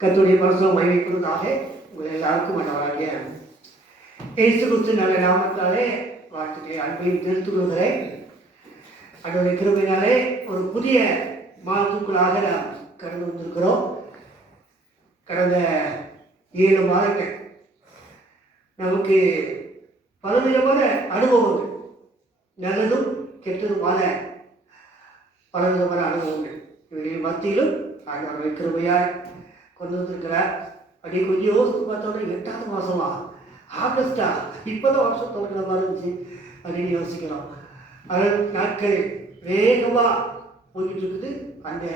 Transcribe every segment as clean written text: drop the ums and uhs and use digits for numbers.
கர்த்தருடைய பரிசுத்தம் மகிமைப்படுவதாக. உங்கள் எல்லாருக்கும் ஆண்டவராகிய இயேசு கிறிஸ்து நல்ல நாமத்தாலே வாழ்த்துக்களை அன்பையும் தெரிவித்துக் கொள்கிறேன். அதனுடைய கிருபையினாலே ஒரு புதிய மாதத்துக்குள்ளாக நாம் கடந்து வந்திருக்கிறோம். கடந்த 7 மாதங்கள் நமக்கு பலவிதமான அனுபவங்கள், நல்லதும் கெட்டதுமான பலவிதமான அனுபவங்கள், இவர்களின் மத்தியிலும் ஆண்டவருடைய கிருபையாய் கொண்டு வந்திருக்கிறார். அப்படி கொஞ்சம் யோசித்து பார்த்தோட 8வது மாதமா, ஆகஸ்டா, இப்போதான் வருஷம் தொடங்கிற மாதிரி இருந்துச்சு அப்படின்னு யோசிக்கிறோம். அதனால் நாட்கள் வேகமாக போய்கிட்டு இருக்குது. அந்த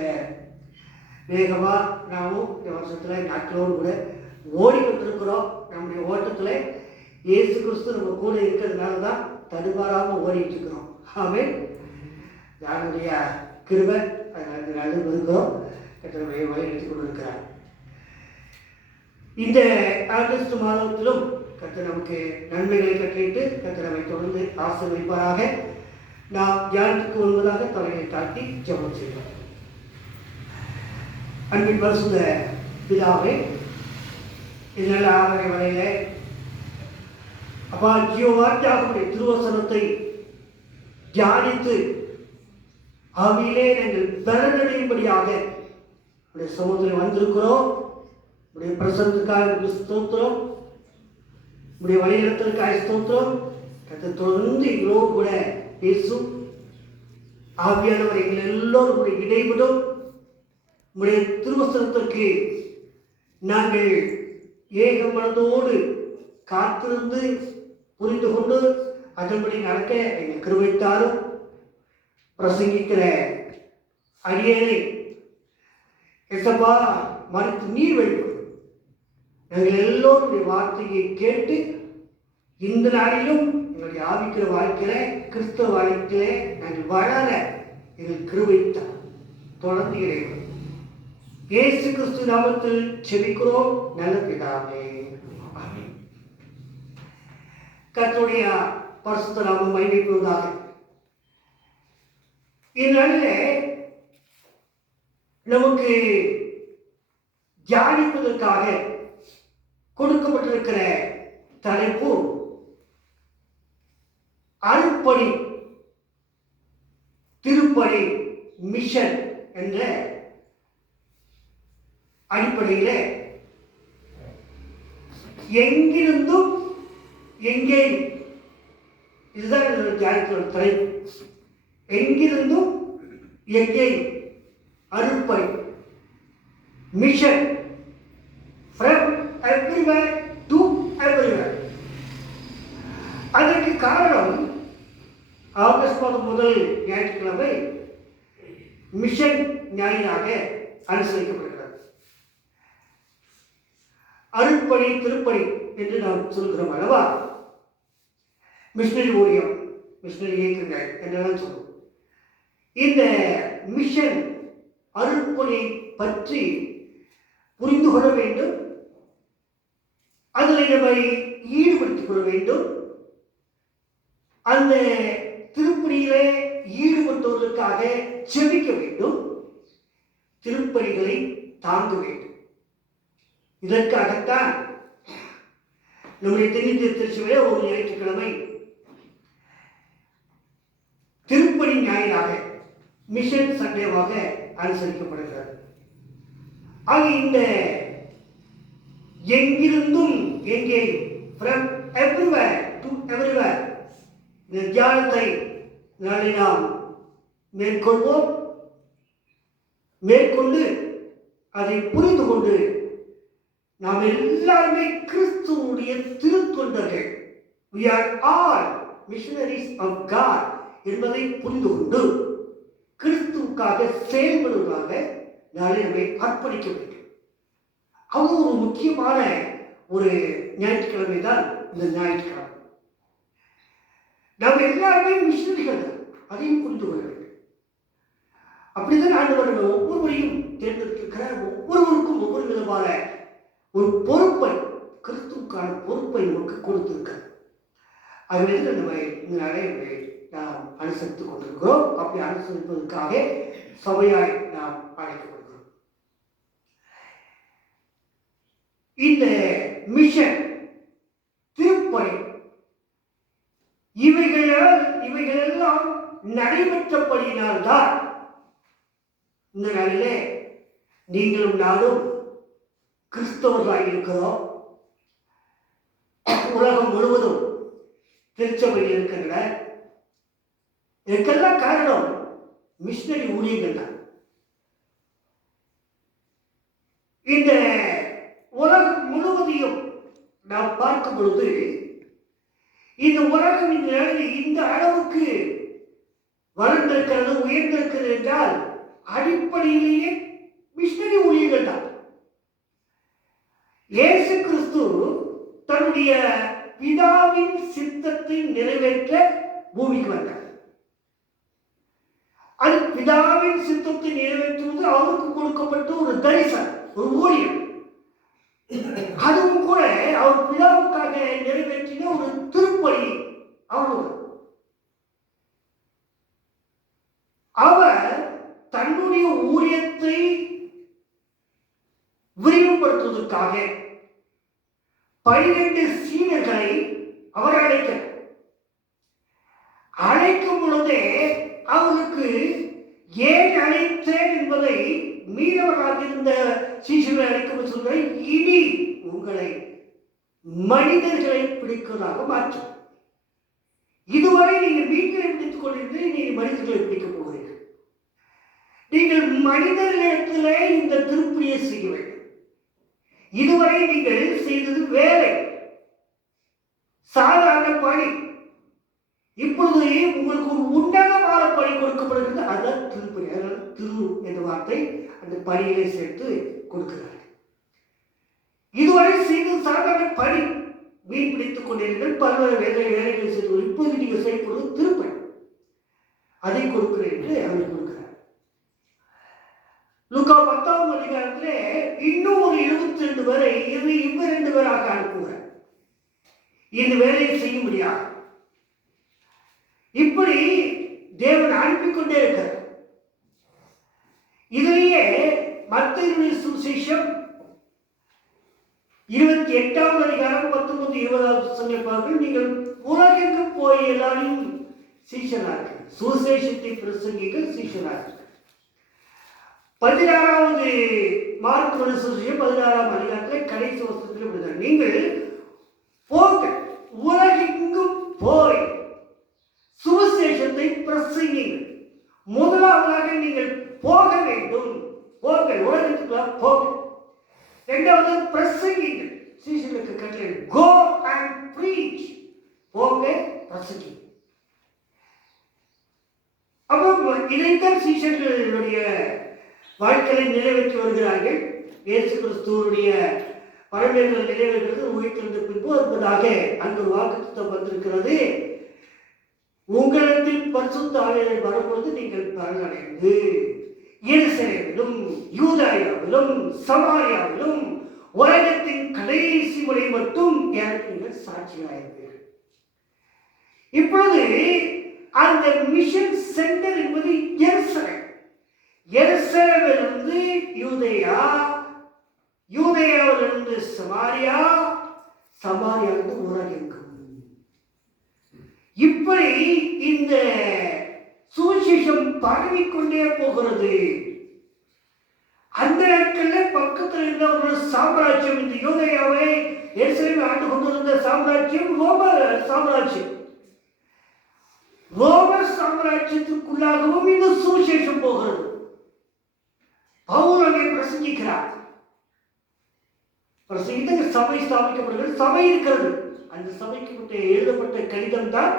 வேகமாக நாமும் இந்த வருஷத்தில் நாட்களோடு கூட ஓடிக்கொண்டிருக்கிறோம். நம்முடைய ஓட்டத்தில் இயேசு கிறிஸ்து நம்ம கூட இருக்கிறதுனால தான் தடுமாறாமல் ஓடிட்டு இருக்கிறோம். ஆமென். யாருடைய கிருபை அதனால் நடந்து வருகிறோம். கர்த்தருடைய வழி எடுத்துக் கொண்டிருக்கிறார். இந்த ஆகஸ்ட் மாதத்திலும் கர்த்தர் நமக்கு நன்மைகளை கட்டளையிட்டு கர்த்தர் நம்மை தொடர்ந்து ஆசீர்வதிப்பாராக. நாம் தியானத்துக்கு வருவதாக தலையை தாழ்த்தி ஜெபம் செய்வோம். அன்பின் பரிசுத்த பிதாவே, இதனால் ஆவரை வரையில அப்பா ஜீவவார்த்தையாகக்கூடிய திருவசனத்தை தியானித்து ஆவியிலே நாங்கள் பலனடையும்படியாக உடைய சமூகத்தில் வந்திருக்கிறோம். உடைய பிரசனத்துக்காக ஸ்தோத்திரம், உடைய வழிநடத்தலுக்காக ஸ்தோத்திரம். கர்த்தர் தொடர்ந்து எங்களோடு கூட பேசும். ஆவியானவர் எங்கள் எல்லோரும் கூட இடைவிடும். உடைய திருவசனத்திற்கு நாங்கள் ஏக மனதோடு காத்திருந்து புரிந்து கொண்டு அதன்படி நடக்க எங்கள் கிருபைத்தாரும் பிரசங்கிக்கிற அடியேனை எசப்பா மறுத்து நீர் வெளிப்படும். நாங்கள் எல்லோருடைய வார்த்தையை கேட்டு இந்த நாளிலும் எங்களுடைய ஆவிக்கிற வாழ்க்கையில, கிறிஸ்தவ வாழ்க்கையில நாங்கள் வளர எங்கள் கிருபைத்தார். தொடர்ந்து இறைவன் இயேசு கிறிஸ்து நாமத்தில் செபிக்கிறோம் நல்ல பிதாவே. கர்த்தருடைய பரிசுத்த நாமம் மகிமைப்படுவதாக. இந்நாளிலே நமக்கு தியானிப்பதற்காக கொடுக்கப்பட்டிருக்கிற தலைப்பு அருட்பணி, திருப்பணி, மிஷன் என்ற அடிப்படையில் எங்கிருந்தும் எங்கே, இதுதான் தியானிக்கிற தலைப்பு. எங்கிருந்தும் எங்கே அருட்பணி, mission, from everywhere to everywhere. அதற்கு காரணம் ஆகஸ்ட் மாதம் முதல் ஞாயிற்றுக்கிழமை மிஷன் ஞாயிறாக அனுசரிக்கப்படுகிறது. அருட்பணி, திருப்பணி என்று நாம் சொல்கிறோம் அல்லவா? மிஷனரி ஊழியம், மிஷனரி இயக்கங்கள் என்றெல்லாம் சொல்லுவோம். இந்த மிஷன் அருட்பணி பற்றி புரிந்து கொள்ள வேண்டும். அதில் நம்மை ஈடுபடுத்திக் கொள்ள வேண்டும். அந்த திருப்பணியிலே ஈடுபட்டவர்களுக்காக செபிக்க வேண்டும். திருப்பணிகளை தாங்க வேண்டும். இதற்காகத்தான் நம்முடைய தென்னிந்திய திருச்சபையிலே ஒரு ஞாயிற்றுக்கிழமை திருப்பணி ஞாயிறாக, மிஷன் சண்டேவாக அனுசரிக்கப்படுகிறது. ஆக இந்த எங்கிருந்தும் எங்கே, ஃப்ரம் எவ்ரிவேர் டு எவ்ரிவேர், இந்த தியானத்தை நாளை நாம் மேற்கொள்வோம். மேற்கொண்டு அதை புரிந்து கொண்டு நாம் எல்லாருமே கிறிஸ்துவுடைய திருத்தொண்டர்கள், we are all missionaries of God என்பதை புரிந்து கொண்டு கிறிஸ்துவுக்காக செயல்படுவதாக நாளை நம்மை அர்ப்பணிக்க வேண்டும். அது ஒரு முக்கியமான ஒரு ஞாயிற்றுக்கிழமை தான் இந்த ஞாயிற்றுக்கிழமை. நாம் எல்லாருமே மிஷனரிகள், அதையும் புரிந்து கொள்ள வேண்டும். அப்படிதான் ஆண்டவர் ஒவ்வொருவரையும் தேர்ந்தெடுத்திருக்கிறார். ஒவ்வொருவருக்கும் ஒவ்வொரு விதமான ஒரு பொறுப்பை, கிறிஸ்துவுக்கான பொறுப்பை நமக்கு கொடுத்திருக்கிறார். அதிலிருந்து நம்ம இந்த நாளை நாம் அனுசரித்துக் கொண்டிருக்கிறோம். அப்படி அனுசரிப்பதற்காக சபையாய் நாம் அழைக்கப்படுகிறோம். இந்த மிஷன், திருப்பணி, இவைகளெல்லாம் நடைபெற்றபடியினால்தான் இந்த நாளிலே நீங்களும் நானும் கிறிஸ்தவர்களாக இருக்கிறோம். உலகம் முழுவதும் திருச்சபையில் இருக்கின்றன. இதுக்கெல்லாம் காரணம் மிஷனரி ஊழியர்கள் தான். இந்த உலகம் முழுவதையும் நாம் பார்க்கும் பொழுது இந்த உலகம் இந்த அளவுக்கு வளர்ந்திருக்கிறது, உயர்ந்திருக்கிறது என்றால் அடிப்படையிலேயே மிஷனரி ஊழியர்கள் தான். இயேசு கிறிஸ்து தன்னுடைய பிதாவின் சித்தத்தை நிறைவேற்ற பூமிக்கு வந்தார். அது பிதாவின் சித்தத்தை நிறைவேற்றுவது அவருக்கு கொடுக்கப்பட்ட ஒரு தரிசனம், ஒரு ஊழியம். அதுவும் கூட அவர் பிதாவுக்காக நிறைவேற்றின ஒரு திருப்பலி. அவ்வளவு. அவர் தன்னுடைய ஊழியத்தை விரிவுபடுத்துவதற்காக 12 சீடர்களை அவர் அழைக்கும் பொழுதே அவருக்கு ஏன் அழைத்தேன் என்பதை மீனவர்களாக இருந்த சீஷர்களை அழைக்கும் சொல்கிற, இனி உங்களை மனிதர்களை பிடிக்கிறதாக மாற்றும். இதுவரை நீங்கள் மீன்களை பிடித்துக் கொண்டிருந்து நீங்கள் மனிதர்களை பிடிக்கப் போகிறீர்கள். நீங்கள் மனிதர்களிடத்திலே இந்த திருப்பணியை செய்ய வேண்டும். இதுவரை நீங்கள் செய்தது வேலை, சாதாரண பணி. இப்பொழுது உங்களுக்கு ஒரு உன்னதமான பணி கொடுக்கப்படுகிறது. அதுதான் திருப்பணி. அதனால திரு என்ற வார்த்தை அந்த பணியிலே சேர்த்து கொடுக்கிறார். இதுவரை செய்தது சாதாரண பணி, மீன் பிடித்துக் கொண்டீர்கள், பல்வேறு வேலைகளை செய்து. இப்போது நீங்கள் செய்யப்படுவது திருப்பணி. அதை கொடுக்கிறேன் என்று அவர் கொடுக்கிறார். லூக்கா 10ஆம் அதிகாரத்திலே இன்னும் ஒரு 22 பேரை 22 பேராக அனுப்புகிறார். இந்த வேலையை செய்ய முடியாது. இப்படி தேவன் அனுப்பிக்கொண்டே இருக்கிறார். இதிலேயே மத்தேயுவின் சுவிசேஷம் 28ஆம் அதிகாரம் 19, 20 வசனங்கள் நீங்கள் உலகெங்கும் போய் எல்லாரையும் சீஷனாக, சுவிசேஷத்தை பிரசங்கிக்க சீஷனாக. 16வது மார்க் சுவிசேஷம் 16ஆம் அதிகாரத்தில் கடைசி வசனத்தில் விடுகிறார். நீங்கள் போக, உலகெங்கும் போய் சுவிசேஷத்தை பிரசங்கிங்கள். முதலாவதாக நீங்கள் போக வேண்டும். போக, உலகத்துக்குள்ள போக. இரண்டாவது பிரசங்கிங்கள். சீஷர்களுக்கு கட்டளை, கோ அண்ட் பிரீச். போக, பிரசங்கி. அப்போ இதைத்தான் சீஷர்களுடைய வாழ்க்கையை நிறைவேற்றி வருகிறார்கள். இயேசு கிறிஸ்துவுடைய பரமேறுதல் நிறைவேறுகிறது. உயிர்த்தெழுந்த பின்பு என்பதாக அங்கு வாக்குத்தத்தம் வந்திருக்கிறது. உங்களிடத்தில் பரிசுத்த ஆவியானவர் வரும்பொழுது நீங்கள் பலனடைந்து எருசலேமிலும் யூதாயாவிலும் சமாரியாவிலும் உலகத்தின் கடைசி முறை மட்டும் எனக்கு நீங்கள் சாட்சிகளாயிருப்பீர்கள். இப்பொழுது அந்த மிஷன் சென்டர் என்பது எருசலேம். எருசலேமிலிருந்து யூதேயா, யூதேயாவிலிருந்து சமாரியா, சமாரியாவிலிருந்து உலகெங்கும். இப்படி இந்த சுவிசேஷம் பரவிக்கொண்டே போகிறது. அந்த நாட்களில் பக்கத்தில் இருந்த ஒரு சாம்ராஜ்யம், இந்த யூதேயாவை எருசலேமை ஆண்டு கொண்டிருந்த சாம்ராஜ்யம் ரோமர் சாம்ராஜ்யம். ரோமர் சாம்ராஜ்யத்திற்குள்ளாகவும் இந்த சுவிசேஷம் போகிறது. பவுல் அங்கே பிரசங்கிக்கிறார். பிரசங்கித்த சபை ஸ்தாபிக்கப்படுகிறது. சபை இருக்கிறது. அந்த சபைக்கு எழுதப்பட்ட கடிதம் தான்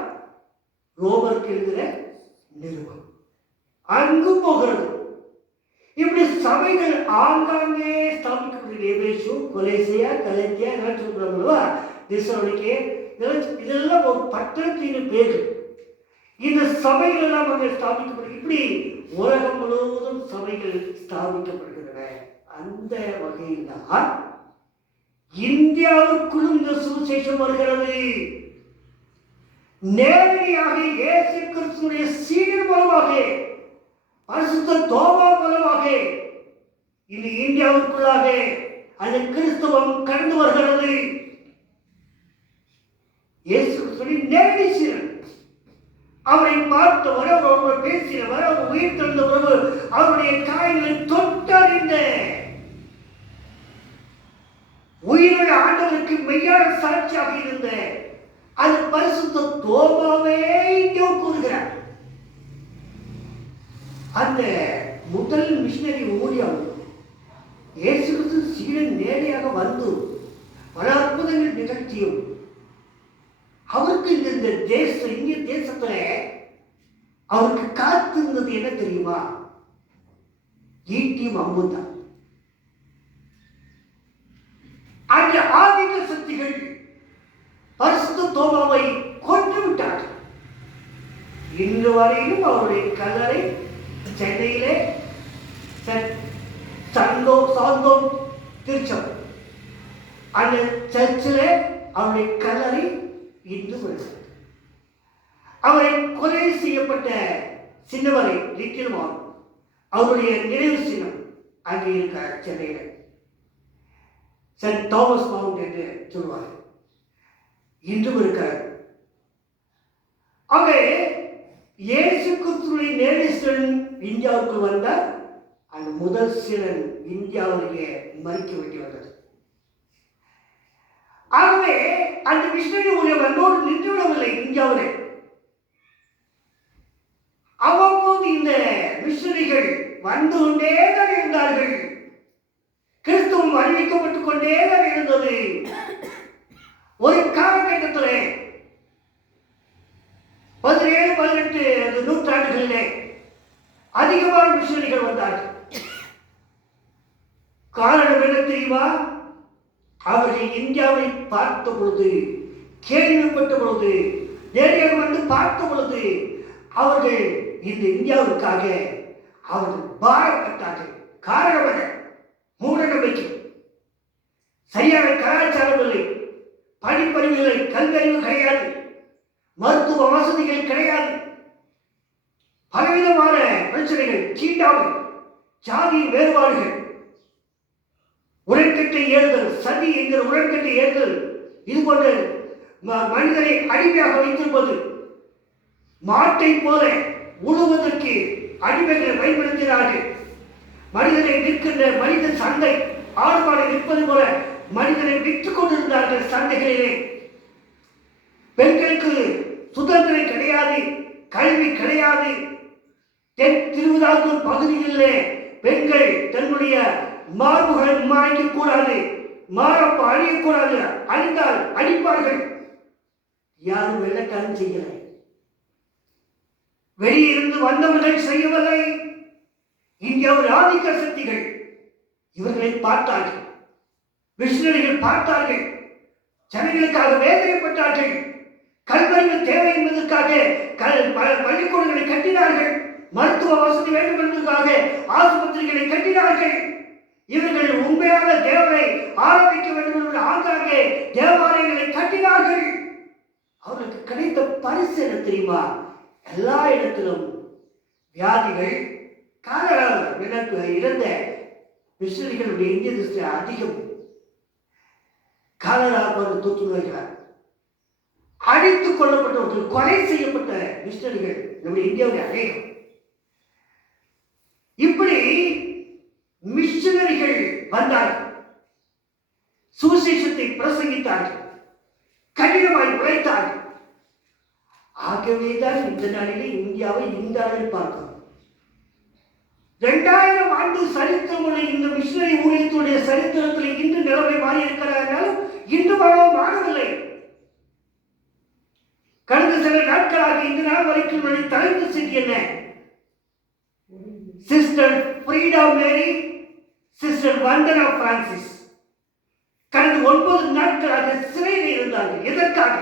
ரோமருக்கு எழுதுகிற நிருபம். அங்கு போகிறது. இப்படி சபைகள் ஆங்காங்கே ஸ்தாபிக்கப்படுகிறது. எபேசு, கொலேசியா, கலேத்தியா, தெசலோனிக்கே, இதெல்லாம் ஒரு பட்டணத்தின் பேரு. இந்த சபைகள் எல்லாம் அங்கே ஸ்தாபிக்கப்படுகிறது. இப்படி உலகம் முழுவதும் சபைகள் ஸ்தாபிக்கப்படுகின்றன. அந்த வகையில் தான் இந்தியாவுக்குள்ளும் இந்த சுவிசேஷம் வருகிறது. நேரடியாக இயேசு கிறிஸ்துவின் சீடர் மூலமாக, பரிசுத்த தோமா மூலமாக இது இந்தியாவுக்குள்ளாக அந்த கிறிஸ்தவம் கடந்து வருகிறது. இயேசு கிறிஸ்துவின் நேரடி சீடன். அவரை பார்த்தவர், அவரோடு பேசினவர், அவர் உயிர் தந்த உறவு, அவருடைய காயங்களை தொட்டறிந்த உயிருள்ள ஆண்டவருக்கு மெய்யான சாட்சியாக இருந்த அது பரிசுத்த தோமாவே இங்கே கூறுகிறார். அந்த முதல் மிஷனரி ஊழியம் இயேசு கிறிஸ்து சீடன் நேரடியாக வந்து பல அற்புதங்கள் நிகழ்த்தியும் அவருக்கு இந்த தேசம், இந்திய தேசத்துல அவருக்கு காத்திருந்தது என்ன தெரியுமா? ஈட்டியும் அம்பும் தான். அந்த ஆதிக்க சக்திகள் பரிசுத்த தோமாவை கொன்று விட்டார்கள். இன்று வரையிலும் அவருடைய கல்லறை சென்னையிலே சாந்தோம் திருச்சபை அந்த சர்ச்சிலே அவருடைய கல்லறை இன்று வருகிறது. அவரை கொலை செய்யப்பட்ட சின்னவரை லிட்டில் மால் அவருடைய நினைவு சின்னம் அங்கே இருக்கிறார் சென்னையில். சென்ட் தாமஸ் மவுண்ட் என்று சொல்வார். இன்றும் இருக்கிறார். ஆக இயேசு கிறிஸ்துவின் நேரடி சீடன் இந்தியாவுக்கு வந்தார். அந்த முதல் சீடன் இந்தியாவிலேயே மறிக்க வேண்டி வந்தது. ஆகவே அந்த மிஷனரி ஊழியம் அன்னோடு நின்றுவிடவில்லை. இந்தியாவிலே அவ்வப்போது இந்த மிஷனரிகள் வந்து கொண்டேதான் இருந்தார்கள். கிறிஸ்துவம் அறிவிக்கப்பட்டுக் கொண்டேதான் இருந்தது. ஒரு காலகட்டத்திலே 17-18 நூற்றாண்டுகளிலே அதிகமான மிஷனரிகள் வந்தார்கள். காரணம் என்ன தெரியுமா? அவர்கள் இந்தியாவை பார்த்த பொழுது, கேள்விப்பட்ட பொழுது, நேரடியாக வந்து பார்த்த பொழுது அவர்கள் இந்த இந்தியாவுக்காக அவர்கள் பாரப்பட்டார்கள். காரணம் என்ன? மூட நம்பிக்கை, சரியான கலாச்சாரம் இல்லை, படிப்பறிவுகளை, கல்வியறிவு கிடையாது, மருத்துவ வசதிகள் கிடையாது, பலவிதமான பிரச்சனைகள், சீண்டாமை, ஜாதி வேறுபாடுகள், உடன்கட்டை ஏறுதல், சதி என்கிற உடன்கட்டை ஏறுதல், இது போன்ற மனிதனை அடிமையாக வைத்திருப்பது, மாட்டை போல உழுவதற்கு அடிமைகளை பயன்படுத்தினார்கள். மனிதனை விற்கின்ற மனித சந்தை, ஆடு மாடை விற்பது போல மனிதனை விற்றுக் கொண்டிருந்தார்கள் சந்தைகளிலே. பெண்களுக்கு சுதந்திரம் கிடையாது, கல்வி கிடையாது. தென் திருவிதாங்கூர் பகுதிகளிலே பெண்கள் தன்னுடைய மார்புகளை மறைக்க கூடாது, மாரப்ப அழியக்கூடாது, அழிந்தால் அடிப்பார்கள். யாரும் வெள்ளக்காரன் செய்யலை, வெளியிருந்து வந்தவர்கள் செய்யவில்லை. இந்தியாவில் ஆதிக்க சக்திகள் இவர்களை பார்த்தார்கள், மிஷனரிகள் பார்த்தார்கள், ஜனங்களுக்காக வேதனைப்பட்டார்கள். கல்வறிவு தேவை என்பதற்காக பள்ளிக்கூடங்களை கட்டினார்கள், மருத்துவ வசதி வேண்டும் என்பதற்காக ஆஸ்பத்திரிகளை கட்டினார்கள். இவர்கள் உண்மையான தேவனை ஆராதிக்க வேண்டும் என்று ஆங்காங்கே தேவாலயங்களை கட்டினார்கள். அவர்களுக்கு கிடைத்த பரிசு என்ன தெரியுமா? எல்லா இடத்திலும் வியாதிகள், எனக்கு இறந்த மிஷனரிகளுடைய இந்திய தேசத்தில் அதிகம் காலரா போன்ற தொற்று நோய்கள், அடித்துக் கொல்லப்பட்டவர்கள், கொலை செய்யப்பட்ட மிஷனரிகள் நம்முடைய இந்தியாவுடைய அநேகம். இப்படி மிஷனரிகள் வந்தார்கள், சுவிசேஷத்தை பிரசங்கித்தார்கள், கடினமாய் உழைத்தார்கள். ஆகவேதான் இந்த நாளிலே இந்தியாவை இந்த அளவில் பார்க்கிறோம். 2000 ஆண்டு சரித்திரமுள்ள இந்த மிஷனரி ஊழியத்துடைய சரித்திரத்தில் இன்று நிலைமை மாறி இருக்கிறார்கள். இன்று மாறவில்லை. கடந்த சில நாட்களாக இந்த நாள் வரைக்கும் தலைப்பு செய்தி என்ன? சிஸ்டர் ஃப்ரீடா மேரி, சிஸ்டர் வந்தனா பிரான்சிஸ் கடந்த 9 நாட்களாக சிறையில் இருந்தார்கள். எதற்காக?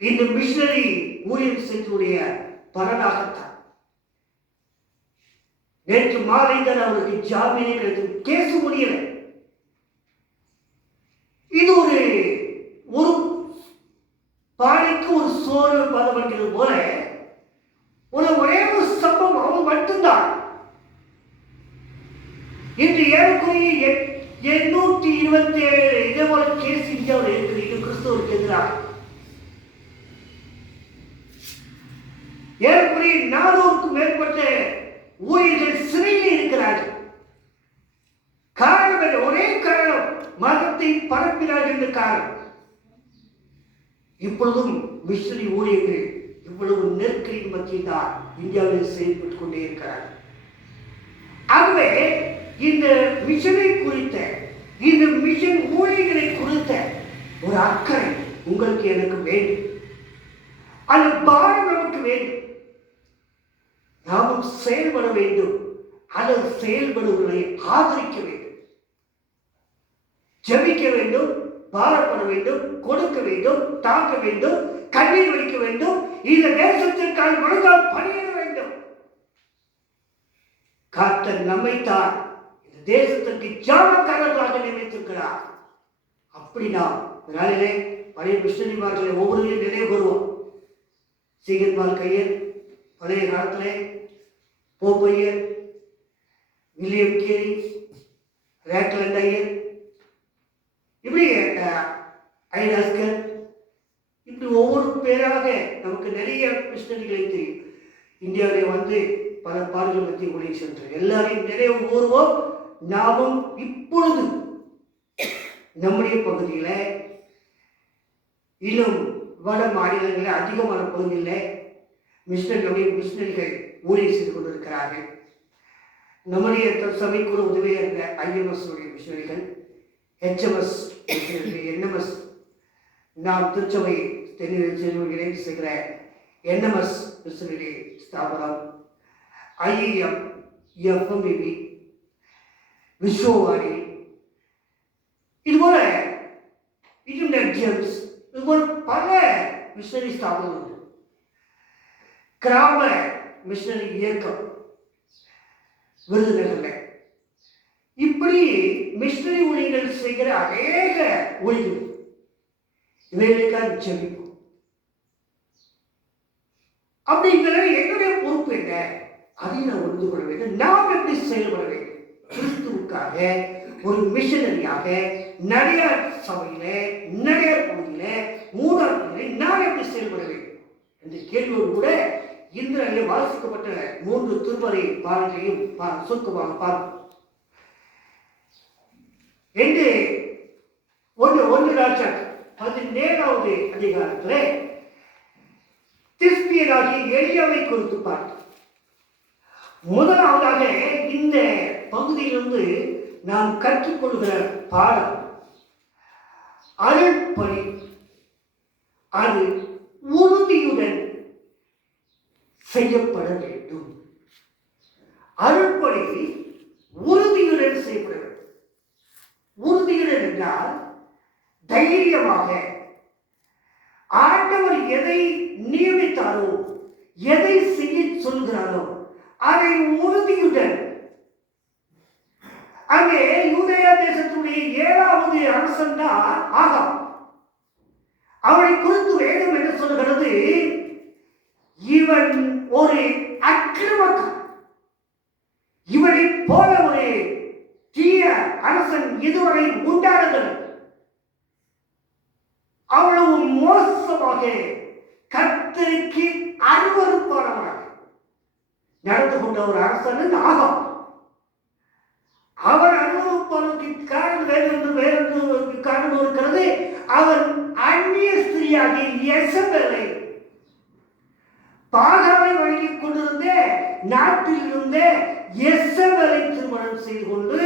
இந்த மிஷனரி ஊழியம் செய்துடைய பலனாகத்தான். நேற்று மாலை தான் அவருக்கு ஜாமீனே கிடைத்தது, கேசு முடியல. இது ஒரு பானைக்கு ஒரு சோறு பதப்படுகிறது போல ஒரே ஒரு சம்பவம், அவன் மட்டும்தான். இன்று ஏறக்குறைய 27 இதே போல கேஸ் இந்தியாவில் இருக்கிறீங்க கிறிஸ்தவருக்கு எதிராக. ஏறக்குறைய 400க்கும் மேற்பட்ட ஊழியர்கள் சிறையில் இருக்கிறார்கள். காரணம் ஒரே காரணம், மதத்தை பரப்பினார்கள் என்ற காரணம். இப்பொழுதும் மிஷனரி ஊழியர்கள் இவ்வளவு நெருக்கடியின் மத்தியில் தான் இந்தியாவில் செயல்பட்டுக் கொண்டே இருக்கிறார்கள். ஆகவே இந்த மிஷனை குறித்த, இந்த மிஷன் ஊழியர்களை குறித்த ஒரு அக்கறை உங்களுக்கு எனக்கு வேண்டும். அந்த பாரம் நமக்கு வேண்டும். நாமும் செயல்பட வேண்டும். அல்லது செயல்படுவதை ஆதரிக்க வேண்டும், ஜெபிக்க வேண்டும், பாரப்பட வேண்டும், கொடுக்க வேண்டும், தாக்க வேண்டும், கண்ணீர் வடிக்க வேண்டும், இந்த தேசத்திற்காக மனதால் பணியிட வேண்டும். கர்த்தர் நம்மைத்தான் இந்த தேசத்திற்கு ஜாமக்காரர்களாக நியமித்திருக்கிறார். அப்படி நாம் நாளிலே பழைய மிஷனரிமார்களை ஒவ்வொருவரையும் நினைவு கூறுவோம். சீகன்பால் கையர், பழைய காலத்திலே போப்பையர், வில்லியம் கேரி, ரேக்லண்ட் ஐயர், இப்படி ஐடாஸ்கர், இப்படி ஒவ்வொரு பேராக நமக்கு நிறைய மிஷனரிகளை தெரியும். இந்தியாவிலே வந்து பல பாடுகள் மத்திய ஒளி சென்று எல்லாரையும் நிறைவு கூறுவோம். நாமும் இப்பொழுது நம்முடைய பகுதியில், இன்னும் வட மாநிலங்களில் அதிகமான பகுதியில் மிஷனரிகள் ஊழியர் செய்து கொண்டிருக்கிறார்கள். நம்முடைய சபைக்குழு உதவியாக இருந்த IMS உடைய மிஷனரிகள், HMS மிஷனரிகள், NMS, நாம் திருச்சபை இணைந்து செய்கிற NMS மிஷனரி ஸ்தாபனம், IEM, FMBB, விஸ்வவாணி, இதுபோல ஜேம்ஸ், இதுபோல பல மிஷனரி ஸ்தாபனம் உண்டு. கிராம மிஷனரி இயக்கம் விருதுநகர்ல, இப்படி மிஷனரி ஊழியர்கள் செய்கிற அநேக ஊழியர்கள், இவைகளுக்காக ஜெபிப்போம். அப்படிங்கிற என்னுடைய பொறுப்பு என்ன, அதை நான் உணர்ந்து கொள்ள வேண்டும். நாம் எப்படி செயல்பட வேண்டும்? கிறிஸ்துவுக்காக ஒரு மிஷனரியாக நிறைய சபையில, நிறைய பகுதியில, மூணாவது பகுதியில் நாம் எப்படி செயல்பட வேண்டும் என்ற கேள்வியோடு கூட இந்த நிலையில் வாசிக்கப்பட்ட 3 திருமறை பாடல்களையும் சுருக்கமாக பார்ப்போம். என்று 1 ராஜாக்கள் 17வது அதிகாரத்தில் திஸ்பியனாகிய எலியாவை குறித்து பார்த்து, முதலாவதாக இந்த பகுதியிலிருந்து நாம் கற்றுக்கொள்கிற பாடம் அருள்பணி. அது உறுதியுடன் செய்யப்பட வேண்டும். அருள்பணி உறுதியுடன் செய்யப்பட வேண்டும். உறுதியுடன் என்றால் தைரியமாக ஆண்டவர் எதை நியமித்தாரோ, எதை செய்ய சொல்கிறாரோ அதை உறுதியுடன். அங்கே யூதேயா தேசத்துடைய 7வது அரசன் தான் ஆகாப். அவனை குறித்து வேதம் என்ன சொல்கிறது? இவன் ஒரு அக்கிரமக்காரன், இவனை போல ஒரு தீய அரசன் இதுவரை உண்டானதில்லை. அவ்வளவு மோசமாக கர்த்தருக்கு அருவருப்பானவனாக நடந்து கொண்ட ஒரு அரசன் ஆகாப். அவன் அருவருப்பானதுக்கு காரணம் வேறொன்று காரணம் இருக்கிறது. அவன் அந்நிய ஸ்திரியாகி யெசபேலை, பாகாலை வழங்கிக் கொண்டிருந்த நாட்டில் இருந்த யெசபேலை திருமணம் செய்து கொண்டு,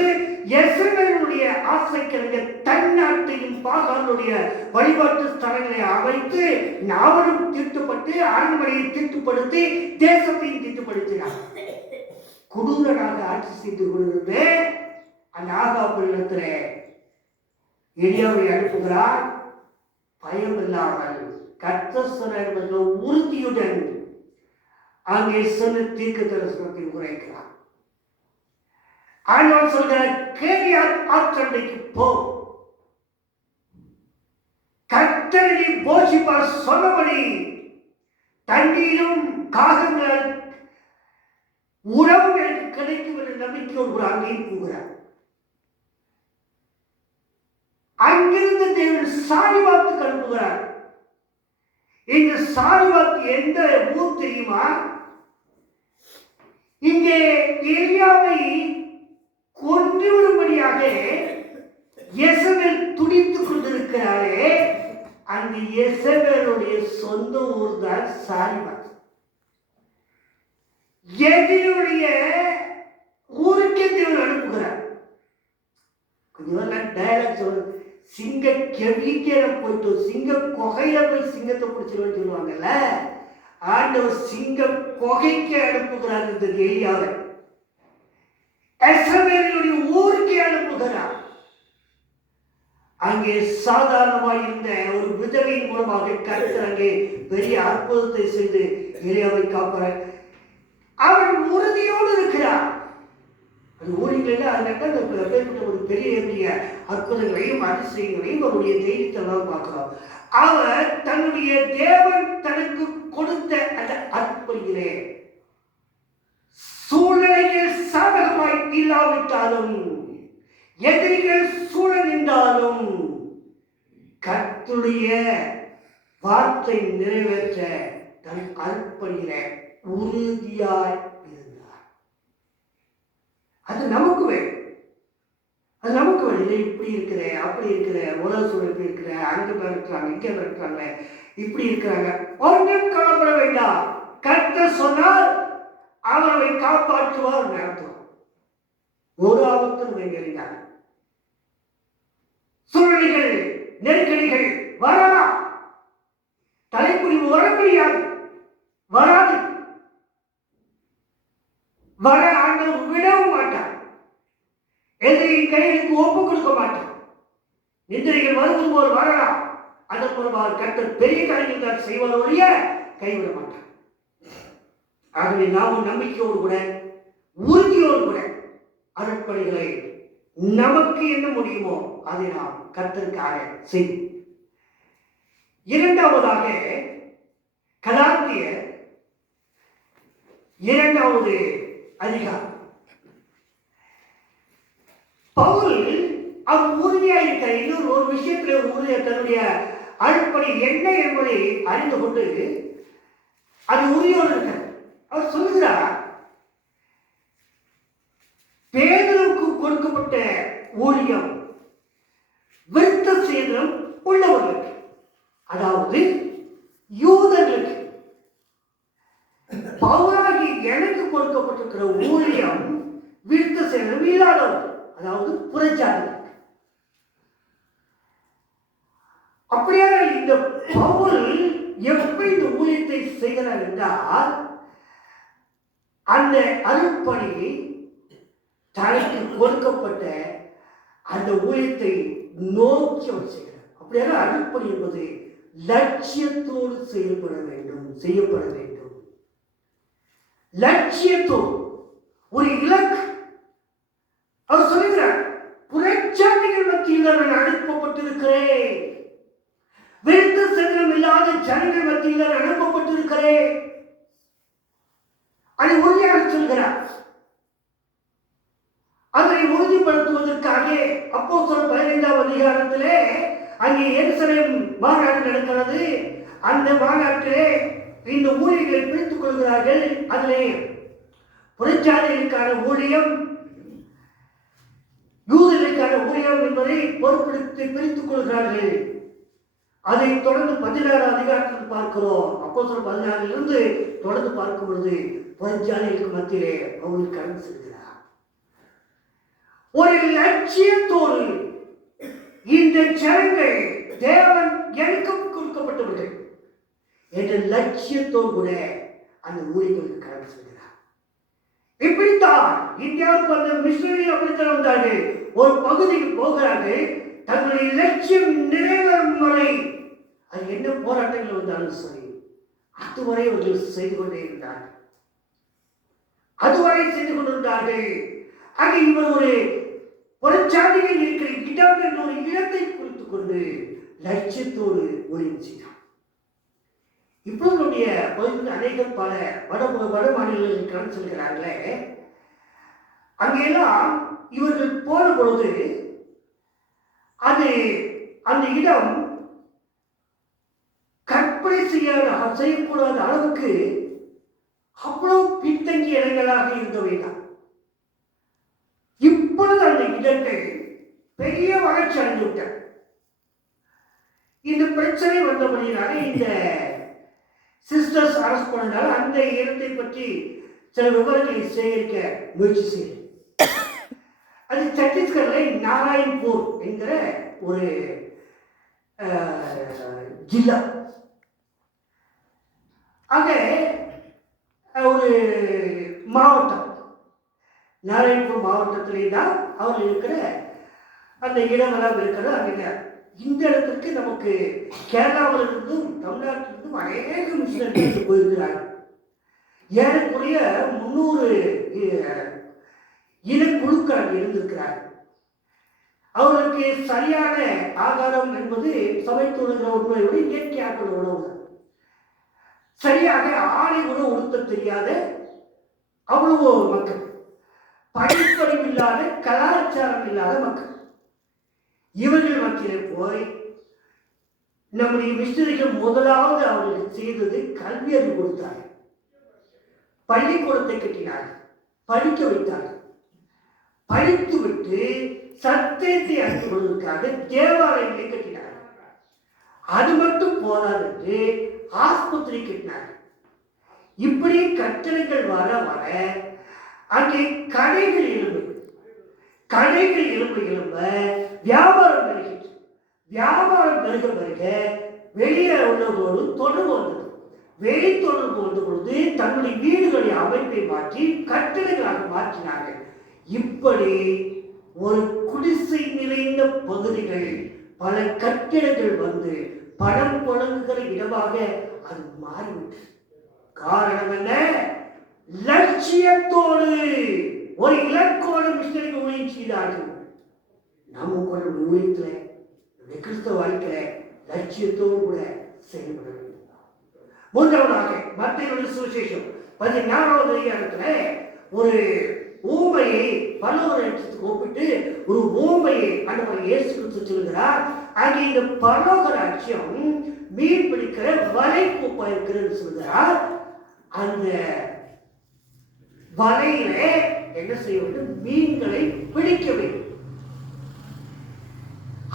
யெசபேலுடைய ஆசைக்கிழங்க தன் நாட்டையும் பாகாலுடைய வழிபாட்டு ஸ்தலங்களை அமைத்து அவனும் தீட்டுப்பட்டு அரண்மனையை தீட்டுப்படுத்தி தேசத்தையும் தீட்டுப்படுத்தினார். குடூரனாக ஆட்சி செய்து கொண்டிருந்த அந்த ஆகாபிடத்தில் எலியாவை அனுப்புகிறார். பயம் இல்லாமல் கர்த்தர் சொன்ன உறுதியுடன் அங்கே சொன்ன தீர்க்க தரிசனத்தை உரைக்கிறார். ஆண்டவர் சொல்கிறார், கேரியாத் ஆற்றண்டைக்கு போ, கர்த்தரை போஷிப்பார் சொன்னபடி தண்ணீரும் காகங்கள் உணவு எனக்கு கிடைக்கும் என்ற நம்பிக்கையோடு அங்கேயும் போகிறார். சாரிபாத்துக்கு அனுப்புகிறார். இந்த சாரிபாத் எந்த ஊர் தெரியுமா? இங்கே எலியாவை கொன்றுவிடும்படியாக யெசபேல் துடித்துக் கொண்டிருக்கிறாரே, அந்த யெசபேலுடைய சொந்த ஊர் தான் சாரிபாத். எதிரியுடைய ஊருக்கே தேவன் அனுப்புகிறார். கொஞ்சம் டயலாக் சொல்லுங்க. சிங்க கெவிக்கேற போயிட்டு சிங்க கொகையில போய் சிங்கத்தை பிடிச்சிருவேன்னு சொல்லுவாங்கல்ல, ஆண்டவர் சிங்க கொகைக்கு அனுப்புகிறார் இந்த எலியாவை. யெசபேலுடைய ஊருக்கே அனுப்புகிறார். அங்கே சாதாரணமாக இருந்த ஒரு விதவையின் மூலமாக கர்த்தர் அங்கே பெரிய அற்புதத்தை செய்து எலியாவை காப்பார். அவன் உறுதியோடு இருக்கிறார். அது ஊழியர்கள் அதனால ஒரு பெரிய அற்புதங்களையும் அதிசயங்களையும் அவருடைய தைரியத்தெல்லாம் பார்க்கிறோம். அவர் தன்னுடைய தேவன் தனக்கு கொடுத்த அந்த அற்புதங்களே சூழ்நிலைகள் சாதகமாய் இல்லாவிட்டாலும், எதிரிகள் சூழல் நின்றாலும், கர்த்தருடைய வார்த்தை நிறைவேற்ற தன் அர்ப்பணிக்கிற உறுதியாய் இருந்தார். அது நமக்கு வேணும். அது நமக்கு வேணும். இல்லை இப்படி இருக்கிற அப்படி இருக்கிற உலக சூழல் இப்படி இருக்கிற அங்க இருக்கிறாங்க இங்க இருக்கிறாங்க இப்படி இருக்கிறாங்க, ஒன்றும் கவலைப்பட வேண்டாம். கர்த்தர் சொன்னால் அவரை காப்பாற்றுவார், நடத்துவார். ஒரு ஆபத்தும் வேண்டியிருந்தாங்க. சூழ்நிலைகள் நெருக்கடிகள் வரலாம், தலைக்குறிவு வர முடியாது, வராது. வர ஆண்டவர் விடவும் மாட்டார். எதிரியின் கைகளுக்கு ஒப்பு கொடுக்க மாட்டார். நிந்திரைகள் வருவது போல் வரலாம், அதன் மூலமாக கர்த்தர் பெரிய காரியங்கள் தான் செய்வதோடைய கைவிட மாட்டார். ஆகவே நாமும் நம்பிக்கையோடு கூட உறுதியோடு கூட அருட்பணிகளை நமக்கு என்ன முடியுமோ அதை நாம் கர்த்தருக்காக செய்யும். இரண்டாவதாக கலாத்தியர் 2வது அதிகாரம். பவுல் அவர் உறுதியாக இன்னொரு ஒரு விஷயத்தில் உறுதியாக தன்னுடைய அருட்பணி என்ன என்பதை அறிந்து கொண்டு அது உறுதியோடு இருக்க அவர் சொல்லுகிறார், பேதுருவுக்கு கொடுக்கப்பட்ட ஊழியம் விருத்த சேதனம் உள்ளவர்களுக்கு, அதாவது யூதர்களுக்கு. பவுலாகி எனக்கு கொடுக்கப்பட்டிருக்கிற ஊழியம் விருத்த சேதனம் இல்லாதவர், அதாவது புறச்சாதிகளுக்கு. அப்படியாக இந்த பவுல் எப்படி இந்த ஊழியத்தை செய்கிறார் என்றால், அந்த அருட்பணி தனக்கு கொடுக்கப்பட்ட அந்த ஊழியத்தை நோக்கி அவர் செய்கிறார். அப்படியான அருட்பணி என்பது லட்சியத்தோடு செய்யப்பட வேண்டும். லட்சியத்தோடு ஒரு இலக்கு. அவர் சொல்லுகிறார், புறச்சாதிகள் மத்தியில் நான் அனுப்பப்பட்டிருக்கிறேன், விருத்த சேதனம் இல்லாத ஜனங்கள் மத்தியில் நான் அனுப்பப்பட்டிருக்கிறேன். அதை உறுதியாக சொல்கிறார். அதனை உறுதிப்படுத்துவதற்காக அப்போஸ்தலர் 15வது அதிகாரத்திலே அங்கே எருசலேம் மாநாடு நடக்கிறது. அந்த மாநாட்டிலே இந்த ஊழியர்களை பிரித்துக் கொள்கிறார்கள். அதிலே புறச்சாதிகளுக்கான ஊழியம், யூதர்களுக்கான ஊழியம் என்பதை பொறுப்படுத்தி பிரித்துக் கொள்கிறார்கள். அதை தொடர்ந்து 16வது அதிகாரத்தில் பார்க்கிறோம். அப்போஸ்தலர் 16லிருந்து தொடர்ந்து பார்க்கும் பொழுது புறச்சாதிகளுக்கு மத்தியிலே பவுல் கடந்து செல்கிறார். ஒரு லட்சியத்தோடு இந்த ஜனங்கள் தேவன் எனக்கு கொடுக்கப்பட்டவர்கள் என்ற லட்சியத்தோடு கூட அந்த ஊழியர்களுக்கு கடந்து செல்கிறார். இப்படித்தான் இந்தியாவுக்கு வந்த மிஷனரிகள் அப்படித்தான் வந்தார்கள். ஒரு பகுதிக்கு போகிறார்கள், தங்களுடைய லட்சியம் நிறைவேறும் வரை அது என்ன போராட்டங்கள் வந்தாலும் சரி அதுவரை அவர்கள் செய்து கொண்டே இருந்தார்கள். அதுவரை செய்து கொண்டிருந்தார்கள். ஆக இவர் ஒரு புறச்சாதிகள் இருக்கிற இடம் என்ற ஒரு இடத்தை குறித்துக் கொண்டு லட்சியத்தோடு ஊழியம் செய்தார். இப்பொழுது நம்முடைய பகுதியில் அநேக பல வட மாநிலங்களில் கடந்து செல்கிறார்களே, அங்கெல்லாம் இவர்கள் போன பொழுது அது அந்த இடம் செய்யக்கூடாத அளவுக்கு அவ்வளவு பின்தங்கிய இடங்களாக இருந்தவைதான். இப்பொழுது அந்த இடங்கள் பெரிய வளர்ச்சி அடைந்துவிட்டன. இந்த பிரச்சனை வந்தபடினால இந்த சிஸ்டர்ஸ் அரெஸ்ட் பண்ணால் அந்த இடத்தை பற்றி சில விவரங்களை சேகரிக்க முயற்சி செய்யும். அது சத்தீஸ்கரில் நாராயண்பூர் என்கிற ஒரு ஜில்லா. ஆக ஒரு மாவட்டம், நாராயண்பூர் மாவட்டத்திலே தான் அவர் இருக்கிற அந்த இடமெல்லாம் இருக்கிறது. அங்கே இந்த இடத்துக்கு நமக்கு கேரளாவிலிருந்தும் தமிழ்நாட்டிலிருந்தும் அநேக மிஷினரிகள் போயிருக்கிறார்கள். ஏறக்குறைய 300 இனக்குழுக்கள் அங்கே இருந்திருக்கிறார்கள். அவர்களுக்கு சரியான ஆகாரம் என்பது சமைத்துடுகிற உணவை இயற்கையாக உணவு. சரியாக ஆடை கூட உடுத்த தெரியாத அவ்வளவு மக்கள், படிப்பறிவு இல்லாத, கலாச்சாரம் இல்லாத மக்கள். இவர்கள் மத்தியிலே போய் நம்முடைய மிஷனரிகள் முதலாவது அவர்களுக்கு செய்தது கல்வி அறிவு கொடுத்தார்கள். பள்ளிக்கூடத்தை கட்டினார்கள், படிக்க வைத்தார்கள். படித்துவிட்டு சத்தியத்தை அறிந்து கொள்வதற்காக தேவாலயங்களை கட்டினார்கள். அது மட்டும் போதாது, ஆஸ்பத்திரி கட்டினார்கள். இப்படி கட்டடங்கள் வர வர அங்கே கடைகள் எழும்பு எழும்ப வியாபாரம் பெருகிற்று. வியாபாரம் பெருக பெருக வெளியே உள்ளதோடு தொடர்பு வந்தது. வெளி தொடர்பு வந்த பொழுது தன்னுடைய வீடுகளின் அமைப்பை மாற்றி கட்டடங்களாக மாற்றினார்கள். இப்படி ஒரு குடிசை நிறைந்த பகுதிகள், பல கட்டிடங்கள் வந்து பணம் புழங்குகிற இடமாக அது மாறிவிட்டது. காரணம் என்ன? லட்சியத்தோடு, ஒரு இலக்கோடு மிஷனரி ஊழியம் செய்தார்கள். நம்ம கூட ஊழியத்தில், கிறிஸ்தவ வாழ்க்கையில லட்சியத்தோடு கூட செயல்பட வேண்டும். மூன்றாவதாக மத்தேயு சுவிசேஷம் 14வது அதிகாரத்துல ஒரு ஊமையை பரலோகத்துக்கு ஒப்பிட்டு ஒரு ஊமையை ஆண்டவர் இயேசு கிறிஸ்து சொல்கிறார். அங்கே இந்த பரலோக ராஜ்யம் மீன் பிடிக்கிற வலை கூப்பா இருக்கிறது சொல்கிறார். அந்த வலையில என்ன செய்ய வேண்டும்? மீன்களை பிடிக்க வேண்டும்.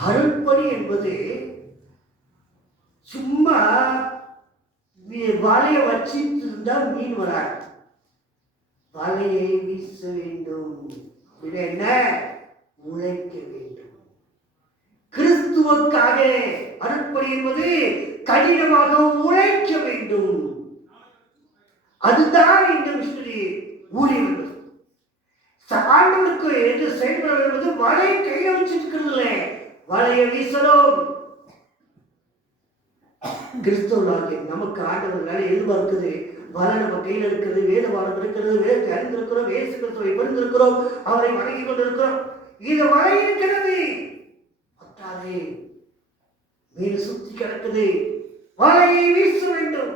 அருட்பணி என்பது சும்மா வலையை வச்சிட்டு இருந்தா மீன் வராது. வலையை வீச வேண்டும், என்ன உழைக்க வேண்டும். கிறிஸ்துவுக்காக அருட்பணி என்பது கடினமாக உழைக்க வேண்டும். அதுதான் இந்த மிஷனரி ஊழியம். ஆண்டவருக்கு என்று செயல்பட என்பது வலை கையில வச்சிருக்கிறது இல்லை, வலையை வீசணும். கிறிஸ்தவர்களாகிய நமக்கு ஆண்டவர் வேலை எதிர்பார்க்குது. வலை நம்ம கையில் இருக்கிறது, வேதவாதம் இருக்கிறது, வேதத்தை அறிந்திருக்கிறோம், இயேசு கிறிஸ்துவை புரிந்திருக்கிறோம், அவரை வணங்கி கொண்டிருக்கிறோம். இது வலை இருக்கிறது, பற்றாதே, மீன் சுத்தி கிடக்குது, வலையை வீச வேண்டும்,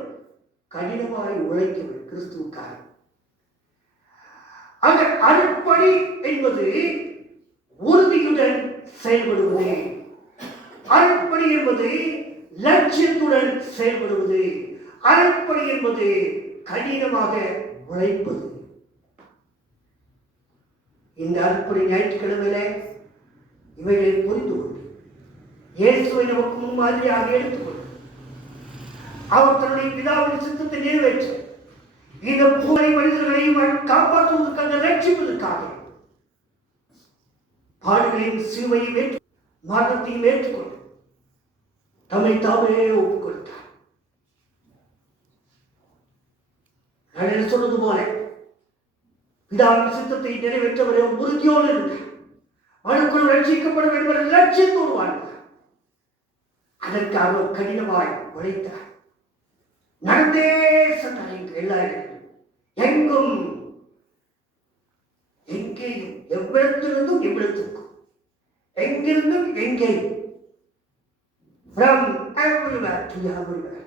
கடினமாய் உழைக்க வேண்டும் கிறிஸ்துவுக்காக. ஆக அருட்பணி என்பது உறுதியுடன் செயல்படுவது. அருட்பணி என்பது லட்சியத்துடன் செயல்படுவது. அருட்பணி என்பது கடினமாக உழைப்பது. இந்த அருட்பணி ஞாயிற்றுக்கிழமையில இவைகளை புரிந்து கொண்டு இயேசுவை நமக்கு முன்மாதிரியாக எடுத்துக்கொண்டு அவர் தன்னுடைய பிதாவின் சித்தத்தை நிறைவேற்ற இந்த பூனை மனிதர்களையும் காப்பாற்றுவதற்காக, ரட்சிப்பதற்காக பாடுகளையும் சிலுவையும் ஏற்று மரணத்தையும் ஏற்றுக்கொண்டு தம்மை தாமே ஒப்புக்கொண்டார். நான் சொன்னது போல பிதாவின் சித்தத்தை நிறைவேற்றவரை உறுதியோடு இருந்தார். மனுக்குள் ரட்சிக்கப்பட வேண்டும் என்ற லட்சியத்தோடு வாழ்ந்தார். அதற்காக கடினமாய் உழைத்தார். நடந்தே சென்றார். எல்லா இடங்களும், எங்கும், எங்கேயும், எவ்விடத்திலிருந்தும் எவ்விடத்திற்கும், எங்கிருந்தும் எங்கேயும், from everywhere to everywhere.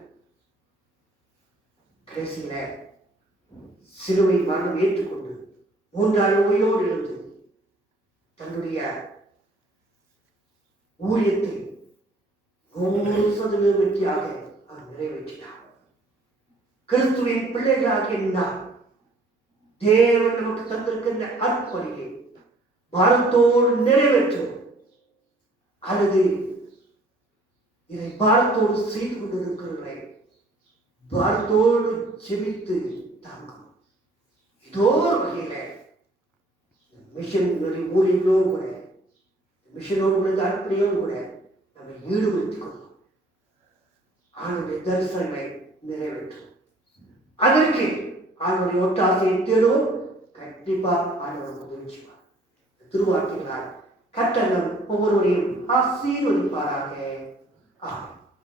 கடைசியில சிலுவை மரணம் ஏற்றுக்கொண்டு 3 நாள் உயிரோடு இருந்து தன்னுடைய ஊழியத்தை 100% வெற்றியாக அவர் நிறைவேற்றினார். கிறிஸ்துவின் பிள்ளைகளாகிய நாம் தேவன் நமக்கு தந்திருக்கின்ற அற்பணியை பாரத்தோடு நிறைவேற்றும் அல்லது இதை பாரத்தோடு செய்து கொண்டிருக்கிறவர்களை பாரத்தோடு ஜெபித்து தாங்கும். ஏதோ ஒரு வகையில மிஷனுடைய ஊழியர்களோடு கூட மிஷனோடு கூட அற்பணியோடு கூட நம்மை ஈடுபடுத்திக் கொள்ளும். ஆணுடைய தரிசனங்களை நிறைவேற்றும். அதற்கு ஆணுடைய ஒட்டாசையை தேடுவோம். கண்டிப்பா ஆண்டவர் முயற்சிப்பார். திருவார்த்தைகளால் கட்டணம் ஒவ்வொருவரையும் ஆசீர்வதிப்பாராக.